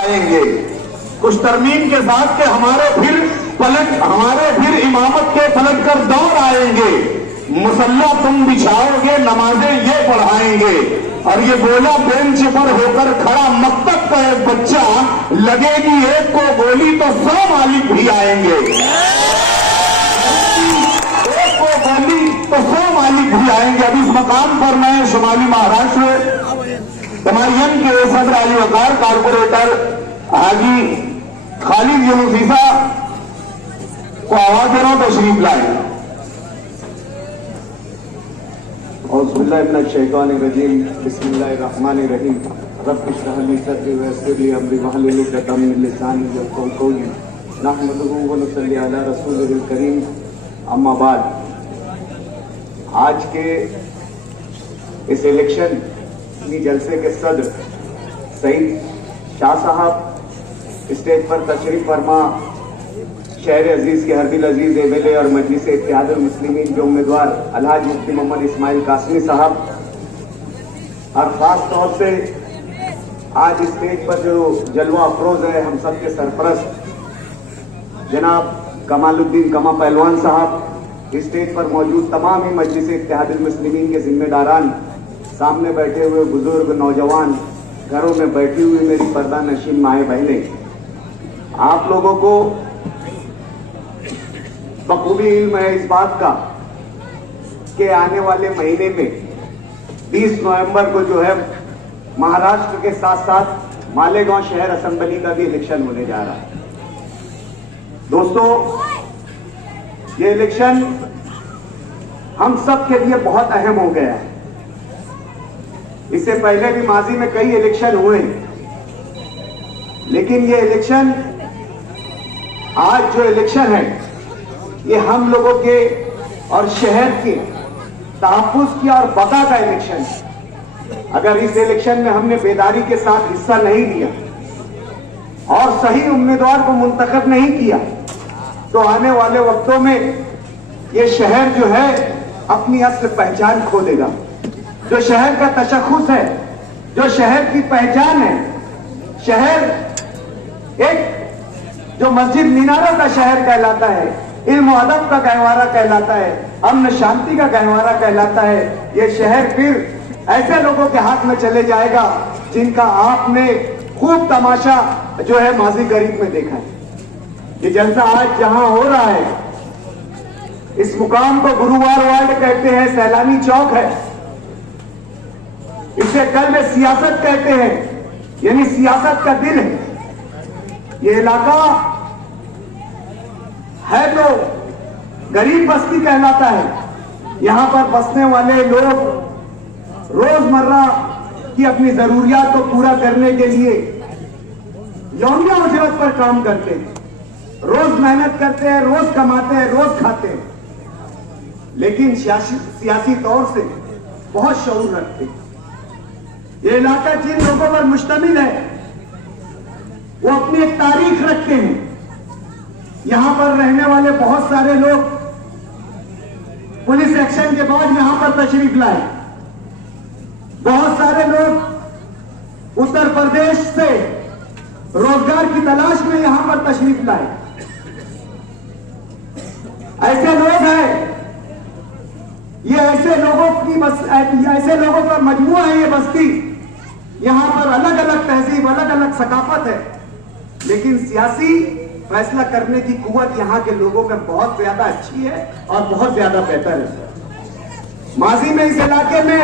आएंगे कुछ तरमीम के साथ के हमारे फिर इमामत के पलट कर दौर आएंगे। मुसल्ला तुम बिछाओगे, नमाजें ये पढ़ाएंगे। और ये बोला बेंच पर होकर खड़ा मकतब का एक बच्चा, लगेगी एक को गोली तो 100 मालिक भी आएंगे। एक को गोली तो 100 मालिक भी आएंगे। अब इस मकाम पर मैं शुमाली महाराष्ट्र तमायन के सदर अली वकार कारपोरेटर हाजी खालिद यूनुसीसा को आवाज दे रहा हूं, तशरीफ लाए। औज़ुबिल्लाहिमिनश्शैतानिर्रजीम, बिस्मिल्लाहिर्रहमानिर्रहीम। रब्बि इश्रह ली सदरी वयस्सिर ली अमरी वहलुल उक़दतम मिन लिसानी यफ़क़हू क़ौली। नहमदुहु व नुसल्ली अला रसूलिहिल करीम, अम्मा बाद। आज के इस इलेक्शन जलसे के सदर सईद शाह साहब स्टेज पर तशरीफ फरमा, शहर अजीज के हरदिल अजीज एमएलए और मजलिस इत्तेहादुल मुस्लिमीन के उम्मीदवार अलहाज मुफ्ती मोहम्मद इस्माइल कासमी साहब, और खास तौर से आज स्टेज पर जो जलवा अफरोज है हम सब के सरपरस्त जनाब कमालुद्दीन कमा पहलवान साहब, स्टेज पर मौजूद तमाम ही मजलिस इत्तेहादुल मुस्लिमीन के जिम्मेदारान, सामने बैठे हुए बुजुर्ग, नौजवान, घरों में बैठी हुई मेरी पर्दा नशीन माए बहनें, आप लोगों को बखूबी इल्म है इस बात का कि आने वाले महीने में 20 नवंबर को जो है महाराष्ट्र के साथ साथ मालेगांव शहर असेंबली का भी इलेक्शन होने जा रहा है। दोस्तों, ये इलेक्शन हम सब के लिए बहुत अहम हो गया है। इससे पहले भी माजी में कई इलेक्शन हुए, लेकिन ये इलेक्शन, आज जो इलेक्शन है, ये हम लोगों के और शहर के तहफ्फुज़ की और बका का इलेक्शन है। अगर इस इलेक्शन में हमने बेदारी के साथ हिस्सा नहीं लिया और सही उम्मीदवार को मुंतखब नहीं किया, तो आने वाले वक्तों में ये शहर जो है अपनी असल पहचान खो देगा। जो शहर का तशख़्ख़ुस है, जो शहर की पहचान है, शहर एक जो मस्जिद मीनारों का शहर कहलाता है, इल्म अदब का गहवारा कहलाता है, अमन शांति का गहवारा कहलाता है, ये शहर फिर ऐसे लोगों के हाथ में चले जाएगा जिनका आपने खूब तमाशा जो है माजी करीब में देखा है। ये जलसा आज जहां हो रहा है, इस मुकाम को गुरुवार वार्ड कहते हैं, सैलानी चौक है, इसे कल्ब सियासत कहते हैं, यानी सियासत का दिल है। ये इलाका है तो गरीब बस्ती कहलाता है। यहां पर बसने वाले लोग रोजमर्रा की अपनी जरूरियात को पूरा करने के लिए यौमिया उजरत पर काम करते हैं, रोज मेहनत करते हैं, रोज कमाते हैं, रोज खाते हैं, लेकिन सियासी तौर से बहुत शऊर रखते हैं। ये इलाका जिन लोगों पर मुश्तमिल है वो अपनी एक तारीख रखते हैं। यहां पर रहने वाले बहुत सारे लोग पुलिस एक्शन के बाद यहां पर तशरीफ लाए। बहुत सारे लोग उत्तर प्रदेश से रोजगार की तलाश में यहां पर तशरीफ लाए। ऐसे लोग हैं, ये ऐसे लोगों का मजमुआ है ये बस्ती। यहां पर अलग अलग तहजीब, अलग अलग सकाफत है, लेकिन सियासी फैसला करने की कुव्वत यहां के लोगों में बहुत ज्यादा अच्छी है और बहुत ज्यादा बेहतर है। माजी में इस इलाके में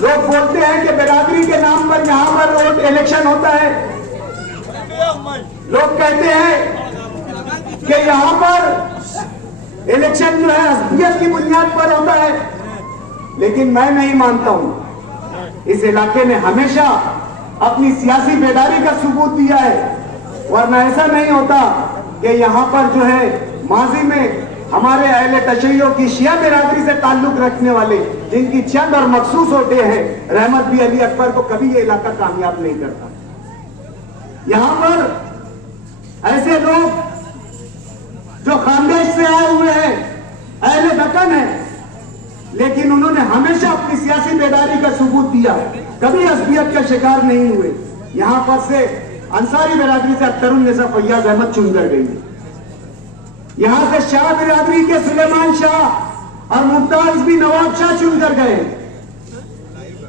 लोग बोलते हैं कि बिरादरी के नाम पर यहां पर इलेक्शन होता है। लोग कहते हैं कि यहां पर इलेक्शन जो है असलियत की बुनियाद पर होता है, लेकिन मैं नहीं मानता हूं। इस इलाके ने हमेशा अपनी सियासी बेदारी का सबूत दिया है, वरना ऐसा नहीं होता कि यहां पर जो है माजी में हमारे अहले तशय्यो की शिया बिरादरी से ताल्लुक रखने वाले जिनकी चंद और मखसूस होते हैं, रहमत भी अली अकबर को कभी ये इलाका कामयाब नहीं करता। यहां पर ऐसे लोग जो खानदेश से आए हुए हैं, अहले दक्कन है, लेकिन उन्होंने हमेशा अपनी सियासी बेदारी का सबूत दिया, कभी असबियत का शिकार नहीं हुए। यहां पर से अंसारी बिरादरी से अख्तरुन निसा फैयाज अहमद चुनकर गई है। यहां से शाह बिरादरी के सुलेमान शाह और मुमताज भी नवाब शाह चुनकर गए।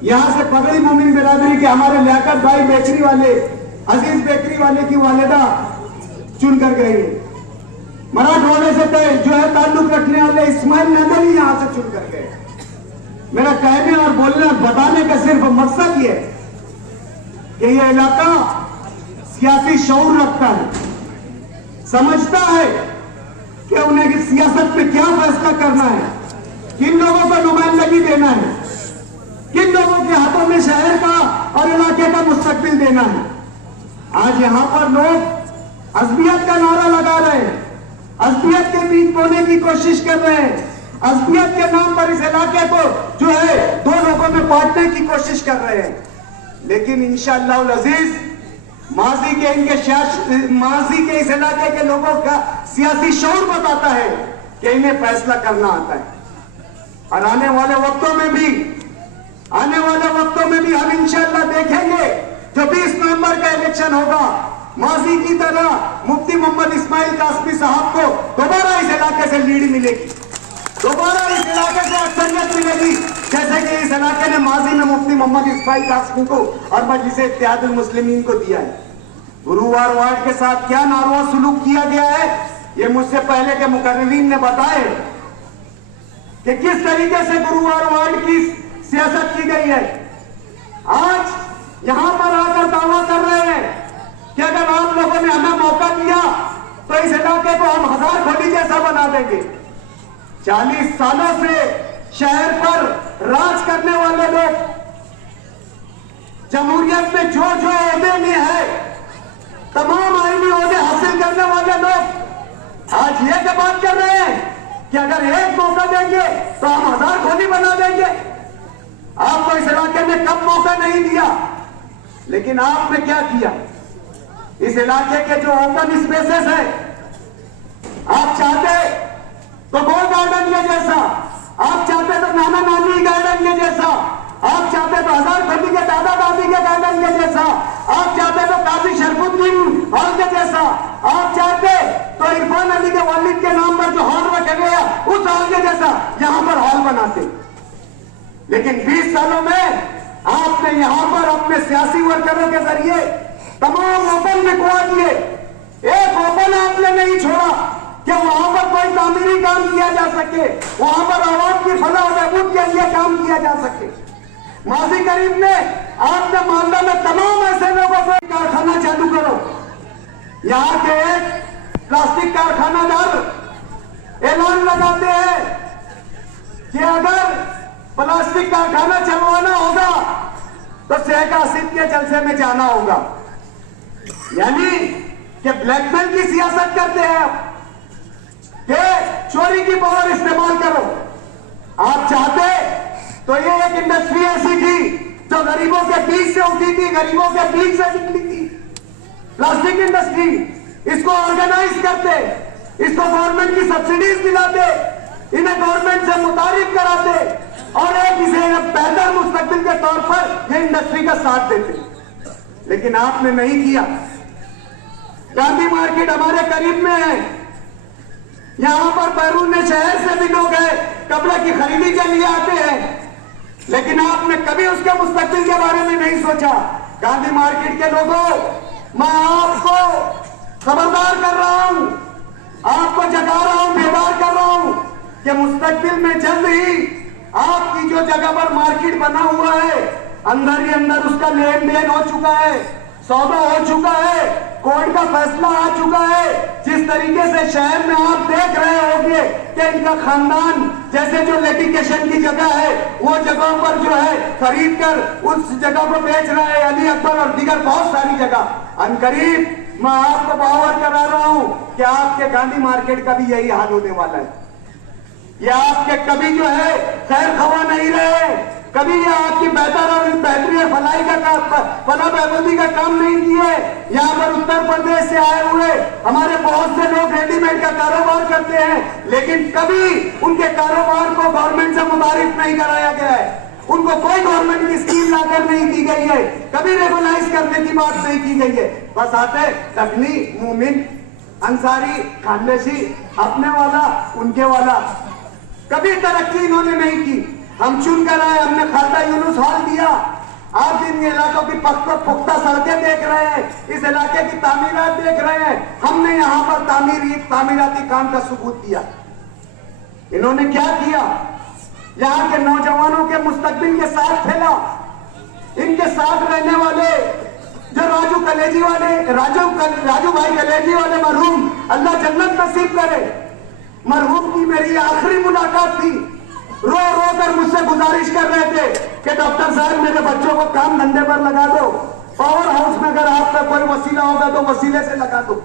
यहां से पगड़ी मोमिन बिरादरी के हमारे लियाकत भाई बेकरी वाले, अजीज बेकरी वाले की वालिदा चुनकर गए। मराठवाड़े से जो है ताल्लुक रखने वाले इस्माइल नदवी यहां से चुनकर गए। मेरा कहने और बोलने और बताने का सिर्फ मकसद ये है कि ये इलाका सियासी शऊर रखता है, समझता है कि उन्हें सियासत में क्या फैसला करना है, किन लोगों को नुमाइंदगी देना है, किन लोगों के हाथों में शहर का और इलाके का मुस्तकबिल देना है। आज यहां पर लोग अज़बियत का नारा लगा रहे हैं, अज़बियत के बीच बोने की कोशिश कर रहे हैं, अज़बियत के नाम पर इस इलाके को जो है दो लोगों में बांटने की कोशिश कर रहे हैं। लेकिन इंशाअल्लाह अज़ीज माजी के इस इलाके के लोगों का सियासी शऊर बताता है कि इन्हें फैसला करना आता है। और आने वाले वक्तों में भी हम इंशाअल्लाह देखेंगे जो 20 नवंबर का इलेक्शन होगा, माजी की तरह मुफ्ती मोहम्मद इस्माइल कासमी साहब को दोबारा इस इलाके से लीड मिलेगी, दोबारा इस इलाके से अक्सरियत मिलेगी, जैसे कि इस इलाके ने माजी में मुफ्ती मोहम्मद इस्माइल कासमी को और मजलिस इत्तेहादुल मुस्लिमीन को दिया है। गुरुवार वार्ड के साथ क्या नारवा सुलूक किया गया है, ये मुझसे पहले के मुकर्रिरीन ने बताए कि किस तरीके से गुरुवार वार्ड की सियासत की गई है। आज यहां पर आकर दावा कर रहे हैं कि अगर आप लोगों ने हमें मौका दिया तो इस इलाके को हम हजार खोली जैसा बना देंगे। 40 सालों से शहर पर राज करने वाले लोग, जमहूरियत में जो जो ओहदे में है, तमाम आईनी ओहदे हासिल करने वाले लोग आज ये बात कर रहे हैं कि अगर एक मौका देंगे तो हम हजार खोली बना देंगे। आपको इस इलाके में कब मौका नहीं दिया, लेकिन आपने क्या किया। इस इलाके के जो ओपन स्पेसेस है, आप चाहते तो गो गार्डन के जैसा, आप चाहते तो नाना नानी गार्डन के जैसा, आप चाहते तो हजार खोली के दादा दादी के गार्डन के जैसा, आप चाहते तो काजी शरफुद्दीन हॉल के जैसा, आप चाहते तो इरफान अली के वालिद के नाम पर जो हॉल रखा गया उस हॉल के जैसा यहां पर हॉल बनाते। लेकिन 20 सालों में आपने यहां पर अपने सियासी वर्करों के जरिए तमाम ओपन लिखवा दिए। एक ओपन आपने नहीं छोड़ा कि वहां पर कोई तामीरी काम किया जा सके, वहां पर आवाम की फलाह और बहबूद के लिए काम किया जा सके। माजी करीब ने आपने मामला में तमाम ऐसे लोगों को कारखाना चालू करो। यहां के एक प्लास्टिक कारखानादार ऐलान लगाते हैं कि अगर प्लास्टिक कारखाना चलवाना होगा तो शेख आसिफ के जलसे में जाना होगा। यानी कि ब्लैकमेल की सियासत करते हैं आप कि चोरी की पावर इस्तेमाल करो। आप चाहते तो ये एक इंडस्ट्री ऐसी थी जो गरीबों के बीच से उठी थी, गरीबों के बीच से निकली थी, प्लास्टिक इंडस्ट्री। इसको ऑर्गेनाइज करते, इसको गवर्नमेंट की सब्सिडीज दिलाते, इन्हें गवर्नमेंट से मुतारिफ कराते और एक इसे बेहतर मुस्तकबिल के तौर पर ये इंडस्ट्री का साथ देते। लेकिन आपने नहीं किया। गांधी मार्केट हमारे करीब में है, यहां पर बैरून शहर से भी लोग हैं, कपड़े की खरीदी के लिए आते हैं, लेकिन आपने कभी उसके मुस्तकबिल के बारे में नहीं सोचा। गांधी मार्केट के लोगों, मैं आपको खबरदार कर रहा हूं, आपको जगा रहा हूं, बेदार कर रहा हूं कि मुस्तकबिल में जल्द ही आपकी जो जगह पर मार्केट बना हुआ है, अंदर ही अंदर उसका लेन देन हो चुका है, सौदा हो चुका है, कोर्ट का फैसला आ चुका है। जिस तरीके से शहर में आप देख रहे होंगे कि इनका खानदान जैसे जो लिटिगेशन की जगह है वो जगहों पर जो है खरीद कर उस जगह को बेच रहा है, अली अकबर और दीगर बहुत सारी जगह। अनकरीब मैं आपको बावर करा रहा हूं कि आपके गांधी मार्केट का भी यही हाल होने वाला है। ये आपके कभी जो है खैर खवा नहीं रहे, कभी ये आपकी बेहतर और बेहतरी और भलाई का फला बहबूदी का काम नहीं किए। यहाँ पर उत्तर प्रदेश से आए हुए हमारे बहुत से लोग रेडीमेड का कारोबार करते हैं, लेकिन कभी उनके कारोबार को गवर्नमेंट से मुतारिफ नहीं कराया गया है। उनको कोई गवर्नमेंट की स्कीम लाकर नहीं दी गई है, कभी रेगुलाइज करने की बात नहीं की गई है। बस आते तकनी, मोमिन, अंसारी, खानदेशी, अपने वाला, उनके वाला, कभी तरक्की इन्होंने नहीं की। हम चुन कर आए, हमने खालदा यूनुस हॉल दिया। आप इन इलाकों की पुख्ता सड़कें देख रहे हैं, इस इलाके की तामीरात देख रहे हैं। हमने यहाँ पर तामीराती काम का सबूत दिया। इन्होंने क्या किया? यहाँ के नौजवानों के मुस्तकबिल के साथ खेला। इनके साथ रहने वाले जो राजू भाई कलेजी वाले मरहूम, अल्लाह जन्नत नसीब करे, मरहूम की मेरी आखिरी मुलाकात थी। रो रो कर मुझसे गुजारिश कर रहे थे कि डॉक्टर साहब मेरे बच्चों को काम धंधे पर लगा दो, पावर हाउस में अगर आपका कोई वसीला होगा तो वसीले से लगा दो।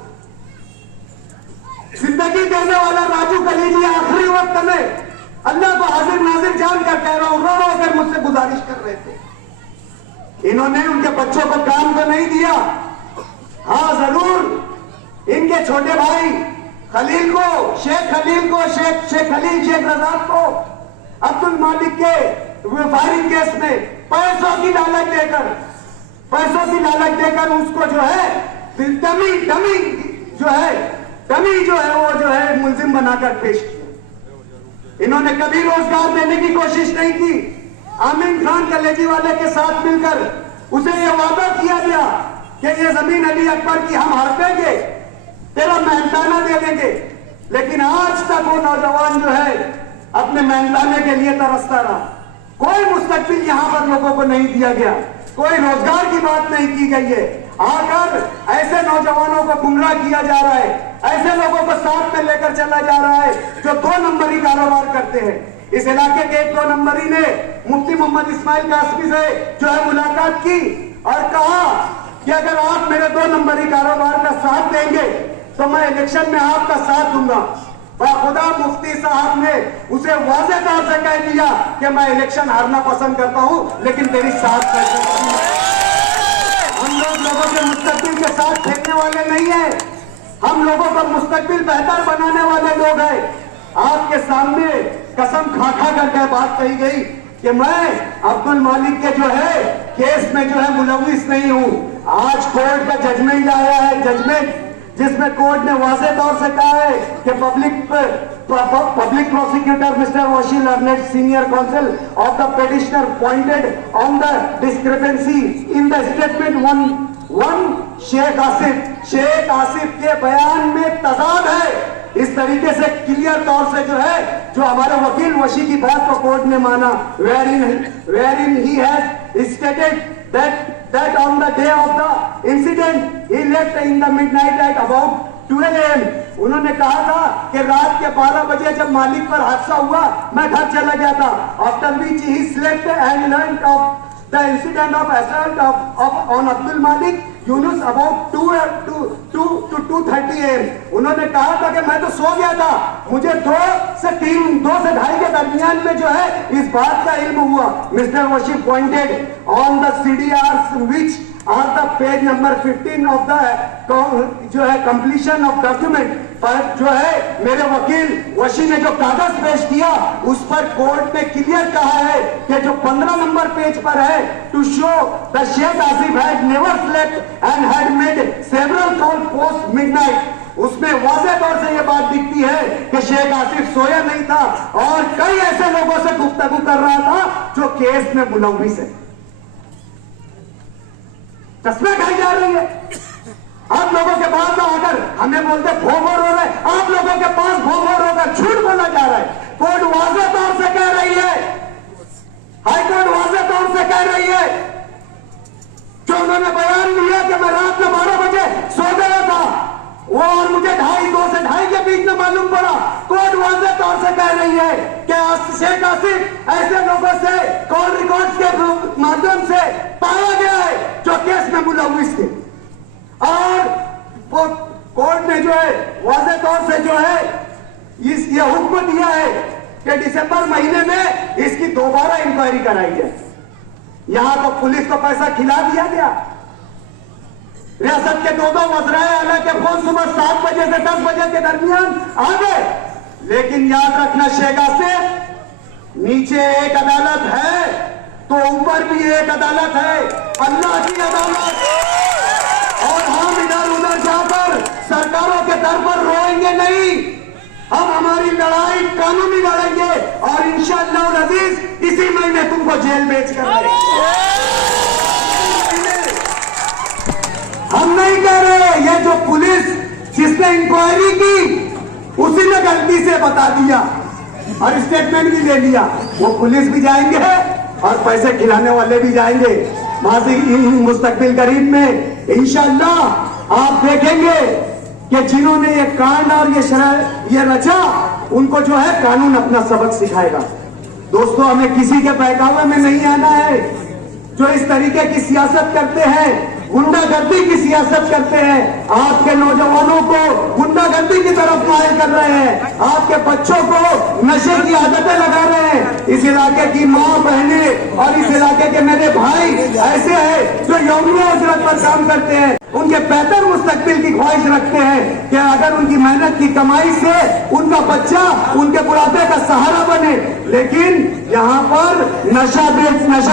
जिंदगी देने वाला राजू कलेजी आखिरी वक्त में अल्लाह को हाजिर नाजिर जान कर कह रहा हूं, रो रो कर मुझसे गुजारिश कर रहे थे। इन्होंने उनके बच्चों को काम तो नहीं दिया। हाँ जरूर इनके छोटे भाई खलील को, शेख खलील शेख रजाक को अब्दुल मालिक के फायरिंग केस में पैसों की लालच देकर उसको जो है डमी जो है मुल्जिम बनाकर पेश किया। इन्होंने कभी रोजगार देने की कोशिश नहीं की। आमिन खान कलेजी वाले के साथ मिलकर उसे यह वादा किया गया कि ये जमीन अली अकबर की हम हड़पेंगे, तेरा मेहनताना दे देंगे। लेकिन आज तक वो नौजवान जो है अपने मेहनताने के लिए तरसता रहा। कोई मुस्तकबिल यहाँ पर लोगों को नहीं दिया गया, कोई रोजगार की बात नहीं की गई है। आकर ऐसे नौजवानों को गुमराह किया जा रहा है, ऐसे लोगों को साथ में लेकर चला जा रहा है जो 2 नंबरी कारोबार करते हैं। इस इलाके के एक 2 नंबरी ने मुफ्ती मोहम्मद इस्माइल कासमी से जो है मुलाकात की और कहा कि अगर आप मेरे 2 नंबरी कारोबार का साथ देंगे तो मैं इलेक्शन में आपका साथ दूंगा। खुदा मुफ्ती साहब ने उसे वाज़ेह तौर से कह दिया कि मैं इलेक्शन हारना पसंद करता हूं लेकिन तेरी साथ हम लोगों के मुस्तकबिल के साथ फेंकने वाले नहीं है, हम लोगों का मुस्तकबिल बेहतर बनाने वाले लोग हैं। आपके सामने कसम खा करके बात कही गई कि मैं अब्दुल मालिक के जो है केस में जो है मुलविस नहीं हूं। आज कोर्ट का जजमेंट आया है, जजमेंट जिसमें कोर्ट ने वाज़ेह तौर से कहा है कि पब्लिक प्रोसिक्यूटर मिस्टर वशील अर्नेट senior counsel of the petitioner pointed on the discrepancy in the statement one Sheikh Asif के बयान में तजाद है। इस तरीके से क्लियर तौर से जो हमारे वकील वशी की बात को कोर्ट ने माना, wherein he has stated that on the day of the incident he left in the midnight at about 12 AM। उन्होंने कहा था कि रात के 12 बजे जब मालिक पर हादसा हुआ मैं घर चला गया था। After which he slept and learned of the incident of assault on Abdul Malik Yunus about 2 to 2:30 AM। उन्होंने कहा था कि मैं तो सो गया था, मुझे 2 से 2:30 के दरमियान में जो है इस बात का इल्म हुआ। मिस्टर वशी pointed on the CDRs which are the page number 15 of the जो है कंप्लीशन ऑफ डॉक्यूमेंट पर जो है मेरे वकील वशी ने जो कागज पेश किया उस पर कोर्ट ने क्लियर कहा है कि जो 15 नंबर पेज पर है to show the Sheikh Asif had never slept and had made several call post midnight, उसमें वाज़ेह तौर से यह बात दिखती है कि शेख आसिफ सोया नहीं था और कई ऐसे लोगों से गुफ्तगू कर रहा था जो केस में मुलविस है। तस्वीर खाई जा रही है। आप लोगों के पास आकर हमें बोलते भोगोर हो रहे, आप लोगों के पास भोगोर होकर झूठ बोला जा रहा है। कोर्ट वाज़ेह तौर से कह रही है, हाई कोर्ट वाज़ेह तौर से कह रही है, जो उन्होंने बयान दिया कि मैं रात में 12 बजे सो गया था वो और मुझे 2 से 2:30 के बीच में मालूम पड़ा। कोर्ट वाज़ेह तौर से कह रही है कि शेख आसिफ ऐसे लोगों से कॉल रिकॉर्ड्स के माध्यम से पाया गया है जो केस में मुलविस थे। और वो कोर्ट ने जो है वाज़ेह तौर से जो है ये हुक्म दिया है कि दिसंबर महीने में इसकी दोबारा इंक्वायरी कराई जाए। यहां तो पुलिस को पैसा खिला दिया गया। रियासत के 2 वज़राए आला के फोन सुबह 7 बजे से 10 बजे के दरमियान आ गए, लेकिन याद रखना शेख आसिफ नीचे एक अदालत है तो ऊपर भी एक अदालत है, अल्लाह की अदालत। और हम इधर उधर जाकर सरकारों के दर पर रोएंगे नहीं, हम हमारी लड़ाई कानूनी लड़ेंगे और इंशाअल्लाह अजीज इसी महीने तुमको जेल भेज कर हम नहीं कह रहे। ये जो पुलिस जिसने इंक्वायरी की उसी ने गलती से बता दिया और स्टेटमेंट भी ले लिया, वो पुलिस भी जाएंगे और पैसे खिलाने वाले भी जाएंगे माजी मुस्तकबिल करीब में इंशाअल्लाह। आप देखेंगे कि जिन्होंने ये कांड और ये रचा उनको जो है कानून अपना सबक सिखाएगा। दोस्तों, हमें किसी के बहकावे में नहीं आना है। जो इस तरीके की सियासत करते हैं, गुंडागर्दी की सियासत करते हैं, आपके नौजवानों को गुंडागर्दी की तरफ मायल कर रहे हैं, आपके बच्चों को नशे की आदतें लगा रहे हैं। इस इलाके की माँ बहनें और इस इलाके के मेरे भाई ऐसे हैं जो यौमीय उजरत पर काम करते हैं, उनके बेहतर मुस्तकबिल की ख्वाहिश रखते हैं कि अगर उनकी मेहनत की कमाई से उनका बच्चा उनके बुढ़ापे का सहारा बने। लेकिन यहाँ पर नशा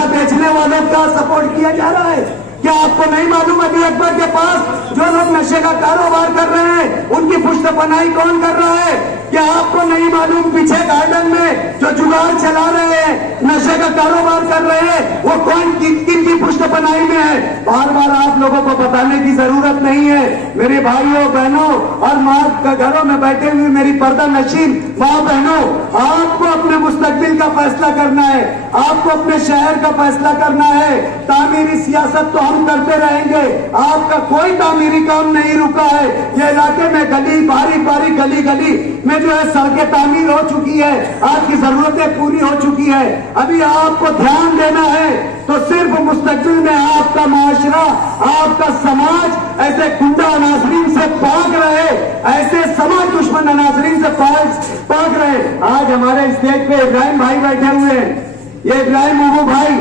बेचने वालों का सपोर्ट किया जा रहा है। क्या आपको नहीं मालूम अभी अकबर के पास जो लोग नशे का कारोबार कर रहे हैं उनकी पुष्टपनाही कौन कर रहा है? क्या आपको नहीं मालूम पीछे गार्डन में जो जुगाड़ चला रहे हैं, नशे का कारोबार कर रहे हैं, वो कौन किन की पुष्टपनाही में है? बार बार आप लोगों को बताने की जरूरत नहीं है। मेरे भाइयों बहनों और माँ घरों में बैठे हुए मेरी पर्दा नशीन माँ बहनों, आपको अपने मुस्तकबिल का फैसला करना है, आपको अपने शहर का फैसला करना है। तामीरी सियासत तो हम करते रहेंगे, आपका कोई तामीरी काम नहीं रुका है। ये इलाके में गली बारी गली में जो है सड़कें तामीर हो चुकी है, आपकी जरूरतें पूरी हो चुकी है। अभी आपको ध्यान देना है तो सिर्फ मुस्तकबिल में आपका माशरा, आपका समाज ऐसे गुंडा अनासरीन से पाक रहे, ऐसे समाज दुश्मन अनासरीन से पाक रहे। आज हमारे स्टेज पे इब्राहिम भाई बैठे हुए हैं। ये इब्राहिम बाबू भाई,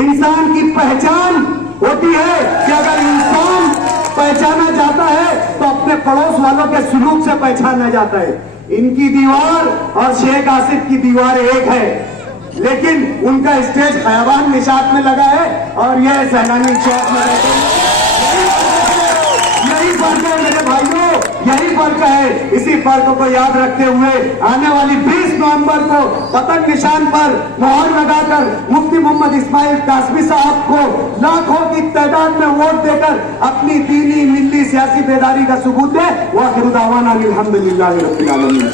इंसान की पहचान होती है कि अगर इंसान पहचाना जाता है तो अपने पड़ोस वालों के सुलूक से पहचाना जाता है। इनकी दीवार और शेख आसिफ की दीवार एक है, लेकिन उनका स्टेज खयाबान निशात में लगा है और यह सैलानी चौक में रहते हैं। यही फर्क है मेरे भाइयों, यही फर्क है। इसी फर्क को याद रखते हुए आने वाली 20 नवंबर को पतंग निशान पर मोहर लगाकर मुफ्ती मोहम्मद इस्माइल कासमी साहब को लाखों की तादाद में वोट देकर अपनी दीनी मिल्ली सियासी बेदारी का सबूत दे। वाखिर दावाना अल्हम्दुलिल्लाहि रब्बिल आलमीन।